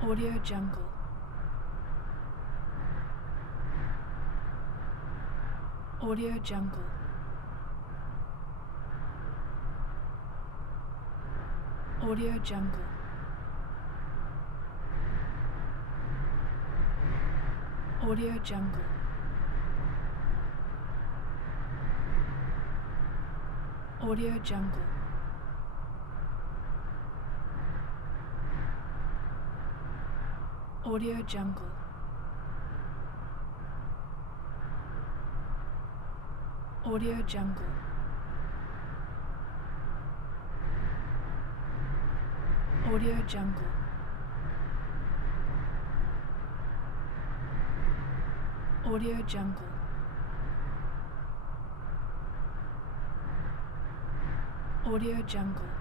Audio Jungle. Audio Jungle. Audio Jungle. Audio Jungle. Audio Jungle. Audio Jungle. Audio Jungle. Audio Jungle. Audio Jungle. Audio Jungle.